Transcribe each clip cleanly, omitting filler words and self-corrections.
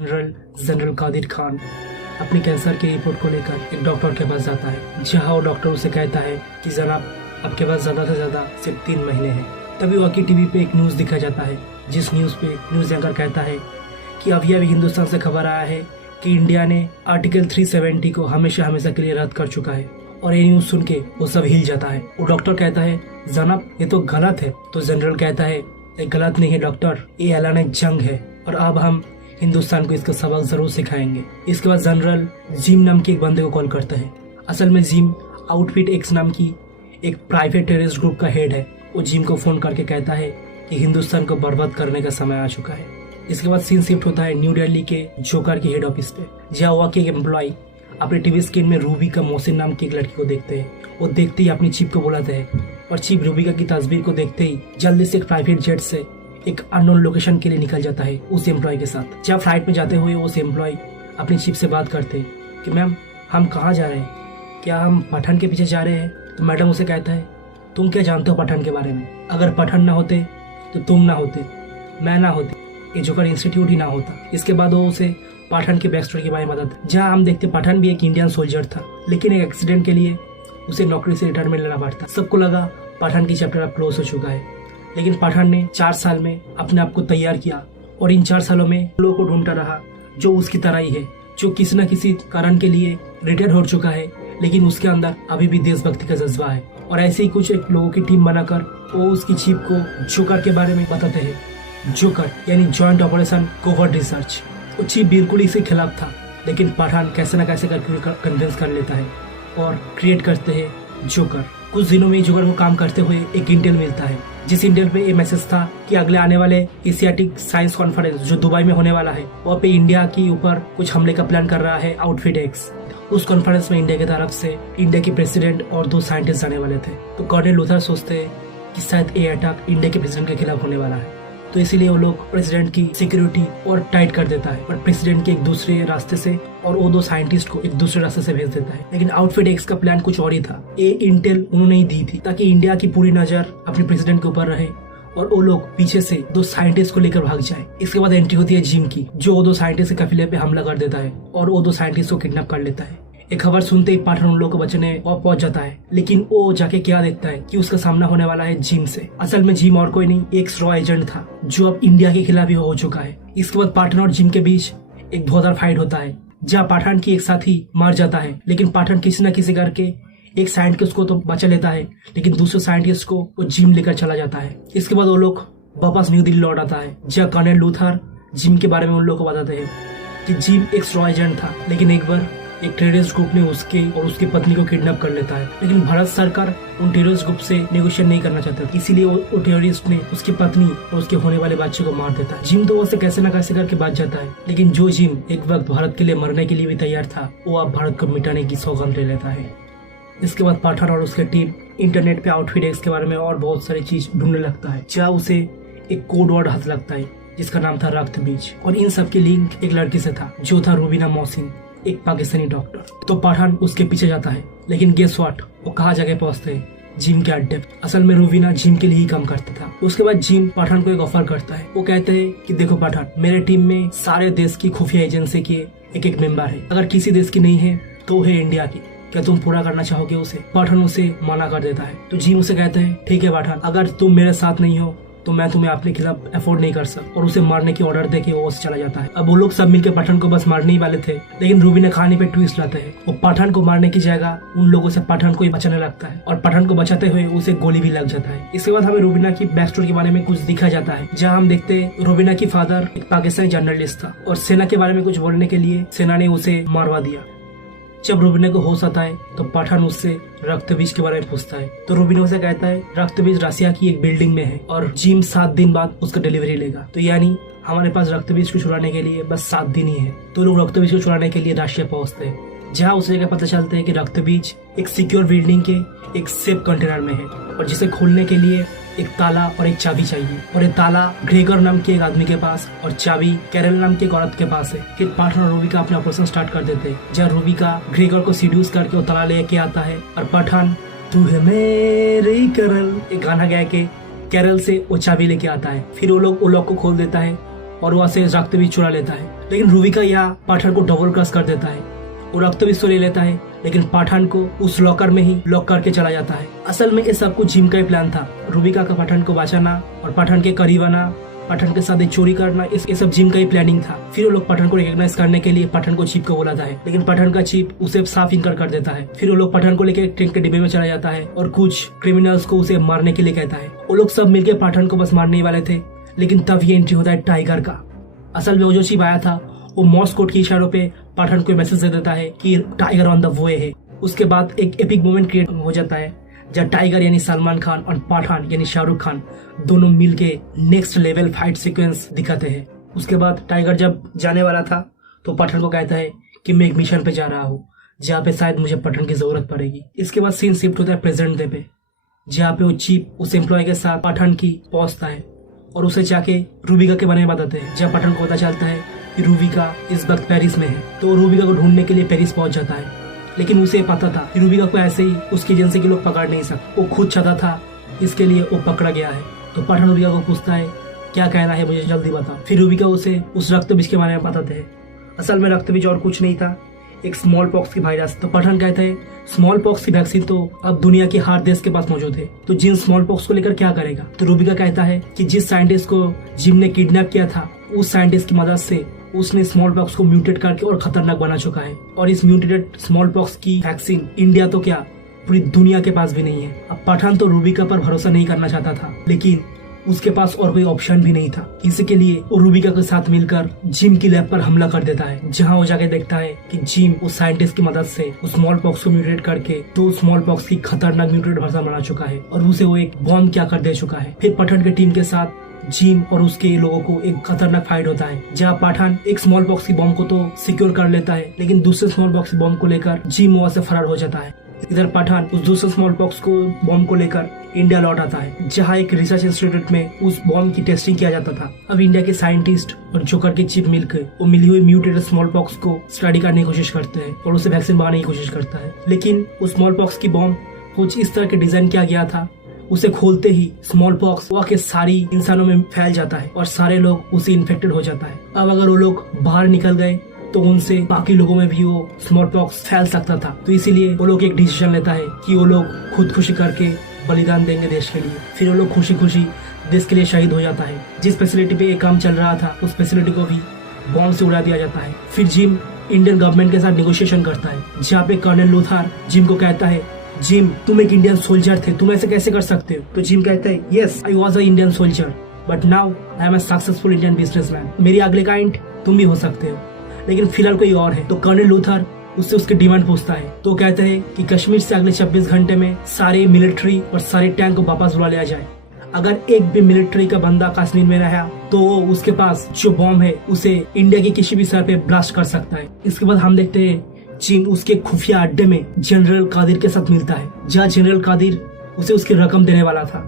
General general Qadir Khan अपनी cancer की report को लेकर एक डॉक्टर के पास जाता है, जहां वो डॉक्टर उसे कहता है कि जनाब आपके पास ज़्यादा से ज़्यादा सिर्फ 3 महीने हैं। तभी वाकई टीवी पे एक न्यूज़ दिखाया जाता है, जिस न्यूज़ पे न्यूज़ एंकर कहता है कि अभी हिंदुस्तान से खबर आया है कि इंडिया ने आर्टिकल 370 को हमेशा हमेशा के लिए रद्द कर चुका है। और ये न्यूज़ सुन के वो सब हिल जाता है। वो डॉक्टर कहता है जनाब ये तो गलत है। तो जनरल कहता है ये गलत नहीं है डॉक्टर, ये ऐलान जंग है और अब हम हिंदुस्तान को इसका सबक जरूर सिखाएंगे। इसके बाद जनरल जिम नाम के एक बंदे को कॉल करता है। असल में जिम आउटफिट एक्स नाम की एक प्राइवेट टेररिस्ट ग्रुप का हेड है। वो जिम को फोन करके कहता है कि हिंदुस्तान को बर्बाद करने का समय आ चुका है। इसके बाद सीन शिफ्ट होता है न्यू दिल्ली के जोकर के हेड ऑफिस पे, जहाँ वहाँ के एक एम्प्लॉय अपने टीवी स्क्रीन में रूबिका मोहसिन नाम की एक लड़की को देखते हैं। वो देखते ही अपनी चीफ को बुलाते हैं और चीफ रूबिका की तस्वीर को देखते ही जल्दी से एक प्राइवेट जेट से एक अननोन लोकेशन के लिए निकल जाता है उस एम्प्लॉय के साथ। जहाँ फ्लाइट में जाते हुए उस एम्प्लॉय अपनी चीफ से बात करते हैं कि मैम हम कहाँ जा रहे हैं, क्या हम पठान के पीछे जा रहे हैं। तो मैडम उसे कहता है तुम क्या जानते हो पठान के बारे में, अगर पठान ना होते तो तुम ना होते, मैं ना होती, ये जोकर इंस्टीट्यूट ही ना होता। इसके बाद वो उसे पठान के बैक स्टोरी के बारे में बताते, जहाँ हम देखते पठान भी एक इंडियन सोल्जर था, लेकिन एक एक्सीडेंट के लिए उसे नौकरी से रिटायरमेंट लेना पड़ता। सबको लगा पठान की चैप्टर अब क्लोज हो चुका है, लेकिन पठान ने 4 साल में अपने आप को तैयार किया और इन 4 सालों में लोगों को ढूंढता रहा जो उसकी तरह ही है, जो किसी न किसी कारण के लिए रिटायर हो चुका है, लेकिन उसके अंदर अभी भी देशभक्ति का जज्बा है। और ऐसे ही कुछ एक लोगों की टीम बनाकर वो उसकी चीफ को जोकर के बारे में बताते हैं। जोकर यानी जॉइंट ऑपरेशन कोवर्ट रिसर्च। वो चीफ बिल्कुल इसके खिलाफ था, लेकिन पठान कैसे न कैसे करके कन्विंस कर लेता है और क्रिएट करते हैं जोकर। कुछ दिनों में जोकर को काम करते हुए एक इंटेल मिलता है, जिस इंटेल पे ये मैसेज था कि अगले आने वाले एशियाटिक साइंस कॉन्फ्रेंस जो दुबई में होने वाला है, वहाँ पे इंडिया के ऊपर कुछ हमले का प्लान कर रहा है आउटफिट एक्स। उस कॉन्फ्रेंस में इंडिया की तरफ से इंडिया के प्रेसिडेंट और 2 साइंटिस्ट आने वाले थे। तो कर्नल लूथर सोचते हैं कि शायद ये अटैक इंडिया के प्रेसिडेंट के खिलाफ होने वाला है, तो इसीलिए वो लोग प्रेसिडेंट की सिक्योरिटी और टाइट कर देता है और प्रेसिडेंट के एक दूसरे रास्ते से और वो 2 साइंटिस्ट को एक दूसरे रास्ते से भेज देता है। लेकिन आउटफिट एक्स का प्लान कुछ और ही था। ये इंटेल उन्होंने ही दी थी ताकि इंडिया की पूरी नजर अपने प्रेसिडेंट के ऊपर रहे और वो लोग पीछे से 2 साइंटिस्ट को लेकर भाग जाए। इसके बाद एंट्री होती है जिम की, जो वो 2 साइंटिस्ट के काफिले पे हमला कर देता है और वो 2 साइंटिस्ट को किडनैप कर लेता है। एक खबर सुनते ही पठान उन लोगों को बचने और पहुंच जाता है, लेकिन वो जाके क्या देखता है कि उसका सामना होने वाला है जिम से। असल में जिम और कोई नहीं, एक रॉ एजेंट था जो अब इंडिया के खिलाफ ही हो चुका है। इसके बाद पठान और जिम के बीच एक धुआंधार फाइट होता है, जहाँ पठान की एक साथी मार जाता है, लेकिन पठान किसी न किसी करके एक साइंटिस्ट को तो बचा लेता है, लेकिन दूसरे साइंटिस्ट को वो जिम लेकर चला जाता है। इसके बाद वो लोग वापस न्यू दिल्ली लौट आता है, जहाँ कर्नल लूथर जिम के बारे में उन लोगों को बताते हैं कि जिम एक रॉ एजेंट था, लेकिन एक बार एक टेररिस्ट ग्रुप ने उसके और उसकी पत्नी को किडनैप कर लेता है। लेकिन भारत सरकार उन टेररिस्ट ग्रुप से नेगोशिएट नहीं करना चाहता, इसीलिए वो टेररिस्ट ने उसकी पत्नी और उसके होने वाले बच्चे को मार देता है। जिम तो उससे कैसे न कैसे करके बच जाता है, लेकिन जो जिम एक वक्त भारत के लिए मरने के लिए भी तैयार था, वो अब भारत को मिटाने की सौगंध ले लेता है। इसके बाद पठान और उसकी टीम इंटरनेट पे आउटफिट एक्स के बारे में और बहुत सारी चीज ढूंढने लगता है, जहाँ उसे एक कोड वर्ड हाथ लगता है जिसका नाम था रक्त बीज। और इन सब की लिंक एक लड़की से था जो था रूबीना मोहसिन, एक पाकिस्तानी डॉक्टर। तो पठान उसके पीछे जाता है, लेकिन गेस व्हाट, वो कहाँ जगह पहुंचते हैं, जिम के अड्डे। असल में रूबीना जिम के लिए ही काम करता था। उसके बाद जिम पठान को एक ऑफर करता है। वो कहते हैं कि देखो पठान, मेरे टीम में सारे देश की खुफिया एजेंसी के एक मेंबर है, अगर किसी देश की नहीं है तो है इंडिया की, क्या तुम पूरा करना चाहोगे उसे। पठान उसे मना कर देता है। तो जिम उसे कहते हैं ठीक है पठान, अगर तुम मेरे साथ नहीं हो तो मैं तुम्हें अपने खिलाफ अफोर्ड नहीं कर सकता, और उसे मारने की ऑर्डर देके वो चला जाता है। अब वो लोग सब मिलकर पठान को बस मारने ही वाले थे, लेकिन रूबीना कहानी पे ट्विस्ट लाते हैं। वो पठान को मारने की जगह उन लोगों से पठान को ही बचाने लगता है और पठान को बचाते हुए उसे गोली भी लग जाता है। इसके बाद हमें रूबीना की बैक स्टोरी के बारे में कुछ दिखा जाता है, जहाँ हम देखते हैं रूबीना की फादर एक पाकिस्तानी जर्नलिस्ट था और सेना के बारे में कुछ बोलने के लिए सेना ने उसे मारवा दिया। जब रूबीना को होश आता है तो पठान उससे रक्त बीज के बारे में पूछता है। तो रूबीना उसे कहता है रक्त बीज रसिया की एक बिल्डिंग में है और जिम 7 दिन बाद उसका डिलीवरी लेगा। तो यानी हमारे पास रक्त बीज को छुड़ाने के लिए बस 7 दिन ही है। तो लोग रक्त बीज को छुड़ाने के लिए रशिया पहुंचते हैं, जहाँ उसे जगह पता चलता है कि रक्त बीज एक सिक्योर बिल्डिंग के एक सेफ कंटेनर में है और जिसे खोलने के लिए एक ताला और एक चाबी चाहिए। और ये ताला ग्रेगर नाम के एक आदमी के पास और चाबी कैरल नाम की एक औरत के पास है। फिर पठान और रूबिका अपने ऑपरेशन स्टार्ट कर देते हैं, जहाँ रूबिका ग्रेगर को सीड्यूस करके वो ताला लेके आता है और पठान तू है मेरी कैरल एक गाना गा के कैरल से वो चाबी लेके आता है। फिर वो लोग को खोल देता है और वहाँ से रक्त भी चुरा लेता है। लेकिन रूबिका यहाँ पठान को डबल क्रॉस कर देता है और रक्त भी ले लेता है, लेकिन पठान को उस लॉकर में ही लॉक करके चला जाता है। असल में ये सब कुछ जिम का ही प्लान था, रूबिका का पठान को बचाना और पठान के करीब आना, पठान के साथ चोरी करना, ये सब जिम का ही प्लानिंग था। फिर वो लोग पठान को रिकॉग्नाइज करने के लिए पठान को चीफ को बुलाता है, लेकिन पठान का चीफ उसे साफ इनकार कर देता है। फिर वो लोग पठान को लेकर ट्रेन के डिब्बे में चला जाता है और कुछ क्रिमिनल्स को उसे मारने के लिए कहता है। वो लोग सब मिलकर पठान को बस मारने ही वाले थे, लेकिन तब ये एंट्री होता है टाइगर का। असल में वो जो चीफ आया था वो मॉर्स कोड के इशारों पे पठान को मैसेज दे देता है कि टाइगर ऑन द वे है। उसके बाद एक एपिक मोमेंट क्रिएट हो जाता है जब टाइगर यानी सलमान खान और पठान यानी शाहरुख खान दोनों मिलके नेक्स्ट लेवल फाइट सीक्वेंस दिखाते हैं। उसके बाद टाइगर जब जाने वाला था तो पठान को कहता है कि मैं एक मिशन पे जा रहा हूँ जहाँ पे शायद मुझे पठान की जरूरत पड़ेगी। इसके बाद सीन शिफ्ट होता है प्रेजेंट डे पे, जहाँ पे वो चीफ उस एम्प्लॉय के साथ पठान की पहुंचता है और उसे जाके रूबिका के बारे में बताते हैं। जब पठान को पता चलता है कि रूबिका इस वक्त पेरिस में है तो रूबिका को ढूंढने के लिए पेरिस पहुंच जाता है, लेकिन उसे पता था कि रूबिका को ऐसे ही उसकी एजेंसी के लोग पकड़ नहीं सकते। वो खुद चाहता था, इसके लिए वो पकड़ा गया है। तो पठान रूबिका को पूछता है क्या कहना है, मुझे जल्दी बता। फिर रूबिका उसे उस रक्त बीज के बारे में बताते हैं। असल में रक्त बीज और कुछ नहीं था, एक स्मॉल पॉक्स की वायरस। तो पठान कहता है स्मॉल पॉक्स की वैक्सीन तो अब दुनिया के हर देश के पास मौजूद है, तो जिन स्मॉल पॉक्स को लेकर क्या करेगा। तो रूबिका कहता है कि जिस साइंटिस्ट को जिम ने किडनैप किया था उस साइंटिस्ट की मदद से उसने स्मॉल पॉक्स को म्यूटेट करके और खतरनाक बना चुका है, और इस म्यूटेटेड स्मॉल पॉक्स की वैक्सीन इंडिया तो क्या पूरी दुनिया के पास भी नहीं है। अब पठान तो रूबिका पर भरोसा नहीं करना चाहता था, लेकिन उसके पास और कोई ऑप्शन भी नहीं था। इसके लिए वो रूबिका के साथ मिलकर जिम की लैब पर हमला कर देता है, जहां वो जाके देखता है कि जिम उस साइंटिस्ट की मदद से उस स्मॉल पॉक्स को म्यूटेट करके तो स्मॉल पॉक्स की खतरनाक म्यूटेट वर्जन बना चुका है और उसे वो एक बॉम्ब क्या कर दे चुका है। फिर पठान की टीम के साथ जिम और उसके लोगों को एक खतरनाक फाइट होता है, जहाँ पठान एक स्मॉल बॉक्स की बॉम्ब को तो सिक्योर कर लेता है, लेकिन दूसरे स्मॉल बॉक्स की बॉम्ब को लेकर जिम वहाँ से फरार हो जाता है। इधर पठान उस दूसरे स्मॉल बॉक्स को बॉम्ब को लेकर इंडिया लौट आता है, जहाँ एक रिसर्च इंस्टीट्यूट में उस बॉम्ब की टेस्टिंग किया जाता था। अब इंडिया के साइंटिस्ट और जोकर के चीफ मिलकर वो मिली हुई म्यूटेटेड स्मॉल बॉक्स को स्टडी करने की कोशिश करते हैं और उसे वैक्सीन बनाने की कोशिश करता है। लेकिन उस स्मॉल बॉक्स की बॉम्ब कुछ इस तरह के डिजाइन किया गया था, उसे खोलते ही स्मॉल पॉक्स वहाँ के सारी इंसानों में फैल जाता है और सारे लोग उसे इन्फेक्टेड हो जाता है। अब अगर वो लोग बाहर निकल गए तो उनसे बाकी लोगों में भी वो स्मॉल पॉक्स फैल सकता था। तो इसीलिए वो लोग एक डिसीजन लेता है कि वो लोग खुदकुशी करके बलिदान देंगे देश के लिए। फिर वो लोग खुशी खुशी देश के लिए शहीद हो जाता है। जिस फैसिलिटी पे ये काम चल रहा था उस फैसिलिटी को भी बॉम्ब से उड़ा दिया जाता है। फिर जिम इंडियन गवर्नमेंट के साथ नेगोशिएशन करता है, जहाँ पे कर्नल लूथर जिम को कहता है जिम तुम एक इंडियन सोल्जर थे, तुम ऐसे कैसे कर सकते हो। तो जिम कहता है yes I was a Indian soldier but now I am a successful Indian businessman. मेरी अगले काइंड तुम भी हो सकते हो, लेकिन फिलहाल कोई और है। तो कर्नल लूथर उससे उसकी डिमांड पूछता है, तो कहते हैं कि कश्मीर से अगले 26 घंटे में सारे मिलिट्री और सारे टैंक को वापस बुला लिया जाए। अगर एक भी मिलिट्री का बंदा कश्मीर में रहा तो उसके पास जो बॉम्ब है उसे इंडिया के किसी भी शहर पे ब्लास्ट कर सकता है। इसके बाद हम देखते हैं जिम उसके खुफिया अड्डे में जनरल कादिर के साथ मिलता है, जहाँ जनरल कादिर उसे उसकी रकम देने वाला था,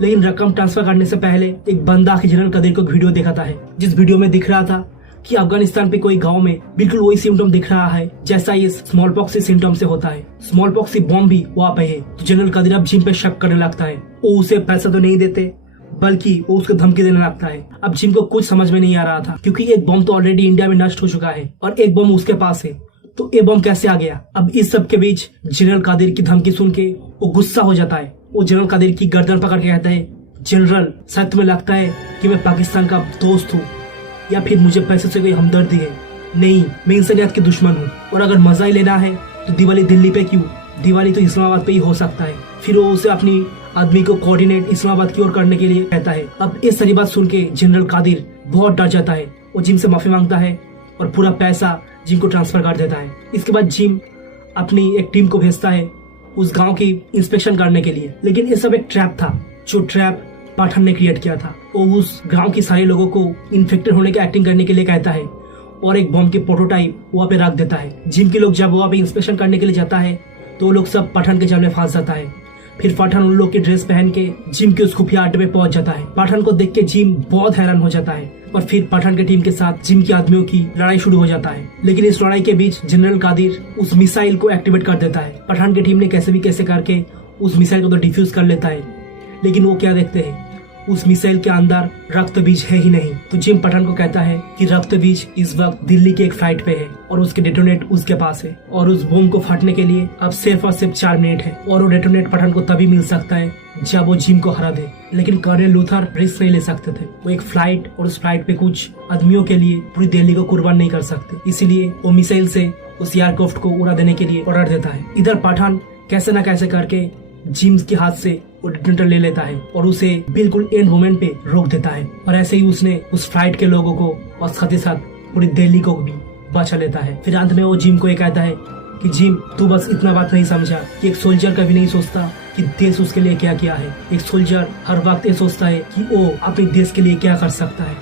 लेकिन रकम ट्रांसफर करने से पहले एक बंदा जनरल कादिर को वीडियो दिखाता है, जिस वीडियो में दिख रहा था कि अफगानिस्तान पे कोई गांव में बिल्कुल वही सिम्टम दिख रहा है जैसा ये स्मॉल पॉक्स के सिम्टम से होता है। स्मॉल पॉक्स की बॉम्ब भी वहाँ पे है। तो जनरल कादिर अब जिम पे शक करने लगता है। वो उसे पैसा तो नहीं देते बल्कि वो उसको धमकी देने लगता है। अब जिम को कुछ समझ में नहीं आ रहा था, क्योंकि एक बॉम्ब तो ऑलरेडी इंडिया में नष्ट हो चुका है और एक बॉम्ब उसके पास है, तो ये बॉम्ब कैसे आ गया। अब इस सब के बीच जनरल कादिर की धमकी सुन के वो गुस्सा हो जाता है। वो जनरल कादिर की गर्दन पकड़ के कहता है, जनरल सच में लगता है कि मैं पाकिस्तान का दोस्त हूँ या फिर मुझे पैसे से कोई हमदर्दी है। नहीं, मैं इंसानियत के दुश्मन हूँ, और अगर मजा ही लेना है तो दिवाली दिल्ली पे क्यों, दिवाली तो इस्लामाबाद पे ही हो सकता है। फिर वो उसे अपनी आदमी को कोऑर्डिनेट इस्लामाबाद की ओर करने के लिए कहता है। अब ये सारी बात सुन के जनरल कादिर बहुत डर जाता है। वो जिम से माफी मांगता है और पूरा पैसा जिम को ट्रांसफर कर देता है। इसके बाद जिम अपनी एक टीम को भेजता है उस गांव की इंस्पेक्शन करने के लिए, लेकिन ये सब एक ट्रैप था, जो ट्रैप पठान ने क्रिएट किया था। वो उस गांव के सारे लोगों को इन्फेक्टेड होने की एक्टिंग करने के लिए कहता है और एक बॉम्ब की प्रोटोटाइप वहाँ पे रख देता है। जिम के लोग जब वहाँ पे इंस्पेक्शन करने के लिए जाता है तो वो लोग सब पठान के जाल में फंस जाता है। फिर पठान उन लोग की ड्रेस पहन के जिम के उस खुफिया अड्डे पे पहुंच जाता है। पठान को देख के जिम बहुत हैरान हो जाता है और फिर पठान की टीम के साथ जिम के आदमियों की लड़ाई शुरू हो जाता है। लेकिन इस लड़ाई के बीच जनरल कादिर उस मिसाइल को एक्टिवेट कर देता है। पठान की टीम ने कैसे भी कैसे करके उस मिसाइल को तो डिफ्यूज कर लेता है, लेकिन वो क्या देखते हैं, उस मिसाइल के अंदर रक्त बीज है ही नहीं। तो जिम पठान को कहता है कि रक्त बीज इस वक्त दिल्ली के एक फ्लाइट पे है और उसके डेटोनेट उसके पास है और उस बम को फाटने के लिए अब सिर्फ और सिर्फ 4 मिनट है और वो डेटोनेट पठान को तभी मिल सकता है जब वो जिम को हरा दे। लेकिन कर्नल लूथर रिस्क नहीं ले सकते थे। वो एक फ्लाइट और उस फ्लाइट पे कुछ आदमियों के लिए पूरी दिल्ली को कुर्बान नहीं कर सकते, इसलिए वो मिसाइल से उस एयरक्राफ्ट को उड़ा देने के लिए ऑर्डर देता है। इधर पठान कैसे न कैसे करके जिम के हाथ से वो डेटोनेटर ले लेता है और उसे बिल्कुल एंड मोमेंट पे रोक देता है और ऐसे ही उसने उस फ्लाइट के लोगों को और साथ ही साथ पूरी दिल्ली को भी बचा लेता है। फिर अंत में वो जिम को ये कहता है कि जिम, तू बस इतना बात नहीं समझा कि एक सोल्जर कभी नहीं सोचता कि देश उसके लिए क्या किया है। एक सोल्जर हर वक्त ये सोचता है कि वो अपने देश के लिए क्या कर सकता है।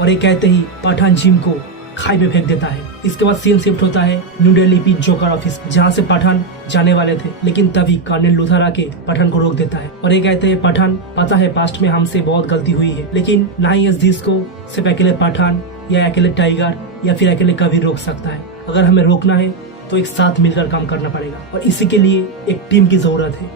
और ये कहते ही पठान जिम को खाई में फेंक देता है। इसके बाद सीन शिफ्ट होता है new Delhi P joker office, जहाँ से पठान जाने वाले थे, लेकिन तभी कर्नल लूथर आके पठान को रोक देता है और ये कहते हैं पठान, पता है पास्ट में हमसे बहुत गलती हुई है, लेकिन ना ही इस देश को सिर्फ अकेले पठान या अकेले टाइगर या फिर अकेले कभी रोक सकता है। अगर हमें रोकना है तो एक साथ मिलकर काम करना पड़ेगा और इसी के लिए एक टीम की जरूरत है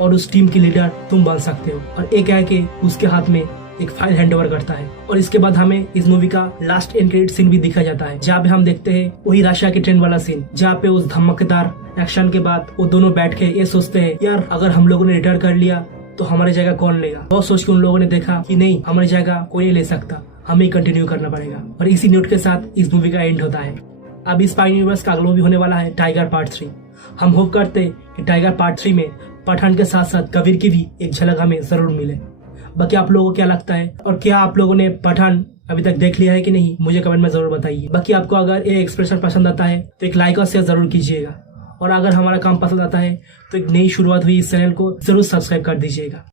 और उस टीम की लीडर तुम बन सकते हो। और एक है कि उसके हाथ में एक फाइल हैंडओवर करता है। और इसके बाद हमें इस मूवी का लास्ट एंड क्रेडिट सीन भी दिखाया जाता है, जहाँ पे हम देखते हैं वही रशिया के ट्रेन वाला सीन, जहाँ पे उस धमाकेदार एक्शन के बाद वो दोनों बैठ के ये सोचते हैं, यार अगर हम लोगों ने रिटायर कर लिया तो हमारी जगह कौन लेगा। बहुत सोच के उन लोगों ने देखा कि नहीं, हमारी जगह कोई नहीं ले सकता, हमें कंटिन्यू करना पड़ेगा। और इसी नोट के साथ इस मूवी का एंड होता है। अब इस स्पाई यूनिवर्स का अगला मूवी होने वाला है टाइगर पार्ट 3। हम होप करते कि टाइगर पार्ट 3 में पठान के साथ साथ कबीर की भी एक झलक हमें जरूर मिले। बाकी आप लोगों को क्या लगता है और क्या आप लोगों ने पठान अभी तक देख लिया है कि नहीं, मुझे कमेंट में जरूर बताइए। बाकी आपको अगर ये एक्सप्रेशन पसंद आता है तो एक लाइक और शेयर जरूर कीजिएगा और अगर हमारा काम पसंद आता है तो एक नई शुरुआत हुई इस चैनल को जरूर सब्सक्राइब कर दीजिएगा।